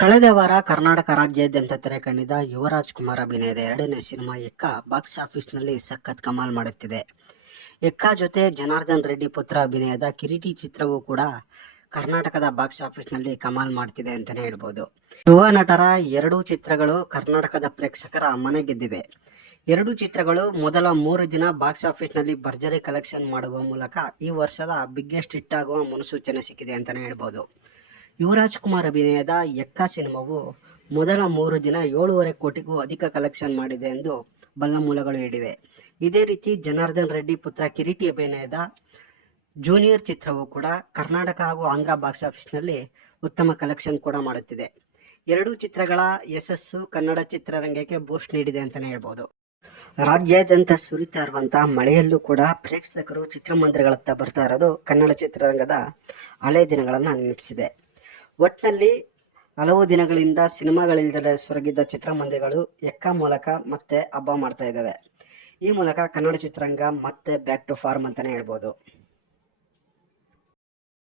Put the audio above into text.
ಕಳೆದ ವಾರ ಕರ್ನಾಟಕ ರಾಜ್ಯಾದ್ಯಂತ ತೆರೆ ಕಂಡಿದ್ದ ಯುವರಾಜ್ ಕುಮಾರ್ ಅಭಿನಯದ ಎರಡನೇ ಸಿನಿಮಾ ಎಕ್ಕ ಬಾಕ್ಸ್ ಆಫೀಸ್ನಲ್ಲಿ ಸಖತ್ ಕಮಾಲ್ ಮಾಡುತ್ತಿದೆ. ಎಕ್ಕ ಜೊತೆ ಜನಾರ್ದನ್ ರೆಡ್ಡಿ ಪುತ್ರ ಅಭಿನಯದ ಕಿರೀಟಿ ಚಿತ್ರವೂ ಕೂಡ ಕರ್ನಾಟಕದ ಬಾಕ್ಸ್ ಆಫೀಸ್ನಲ್ಲಿ ಕಮಾಲ್ ಮಾಡ್ತಿದೆ ಅಂತಲೇ ಹೇಳ್ಬೋದು. ಯುವ ನಟರ ಎರಡೂ ಚಿತ್ರಗಳು ಕರ್ನಾಟಕದ ಪ್ರೇಕ್ಷಕರ ಮನೆ ಗೆದ್ದಿವೆ ಎರಡು ಚಿತ್ರಗಳು ಮೊದಲ ಮೂರು ದಿನ ಬಾಕ್ಸ್ ಆಫೀಸ್ನಲ್ಲಿ ಭರ್ಜರಿ ಕಲೆಕ್ಷನ್ ಮಾಡುವ ಮೂಲಕ ಈ ವರ್ಷದ ಬಿಗ್ಗೆಸ್ಟ್ ಹಿಟ್ ಆಗುವ ಮುನ್ಸೂಚನೆ ಸಿಕ್ಕಿದೆ ಅಂತಲೇ ಹೇಳ್ಬೋದು. ಯುವರಾಜ್ ಕುಮಾರ್ ಅಭಿನಯದ ಎಕ್ಕ ಸಿನಿಮಾವು ಮೊದಲ ಮೂರು ದಿನ ಏಳೂವರೆ ಕೋಟಿಗೂ ಅಧಿಕ ಕಲೆಕ್ಷನ್ ಮಾಡಿದೆ ಎಂದು ಬಲ್ಲ ಮೂಲಗಳು ಹೇಳಿವೆ. ಇದೇ ರೀತಿ ಜನಾರ್ದನ್ ರೆಡ್ಡಿ ಪುತ್ರ ಕಿರೀಟಿ ಅಭಿನಯದ ಜೂನಿಯರ್ ಚಿತ್ರವು ಕೂಡ ಕರ್ನಾಟಕ ಹಾಗೂ ಆಂಧ್ರ ಬಾಕ್ಸ್ ಆಫೀಸ್ನಲ್ಲಿ ಉತ್ತಮ ಕಲೆಕ್ಷನ್ ಕೂಡ ಮಾಡುತ್ತಿದೆ. ಎರಡೂ ಚಿತ್ರಗಳ ಯಶಸ್ಸು ಕನ್ನಡ ಚಿತ್ರರಂಗಕ್ಕೆ ಬೂಸ್ಟ್ ನೀಡಿದೆ ಅಂತಲೇ ಹೇಳ್ಬೋದು. ರಾಜ್ಯಾದ್ಯಂತ ಸುರಿತಾ ಇರುವಂತಹ ಮಳೆಯಲ್ಲೂ ಕೂಡ ಪ್ರೇಕ್ಷಕರು ಚಿತ್ರಮಂದಿರಗಳತ್ತ ಬರ್ತಾ ಇರೋದು ಕನ್ನಡ ಚಿತ್ರರಂಗದ ಹಳೆ ದಿನಗಳನ್ನು ನೆನಪಿಸಿದೆ. ಒಟ್ಟಿನಲ್ಲಿ ಹಲವು ದಿನಗಳಿಂದ ಸಿನಿಮಾಗಳಿಲ್ಲದೆ ಸೊರಗಿದ್ದ ಚಿತ್ರಮಂದಿರಗಳು ಎಕ್ಕ ಮೂಲಕ ಮತ್ತೆ ಹಬ್ಬ ಮಾಡ್ತಾ ಇದ್ದಾವೆ. ಈ ಮೂಲಕ ಕನ್ನಡ ಚಿತ್ರರಂಗ ಮತ್ತೆ ಬ್ಯಾಕ್ ಟು ಫಾರ್ಮ್ ಅಂತಲೇ ಹೇಳ್ಬೋದು.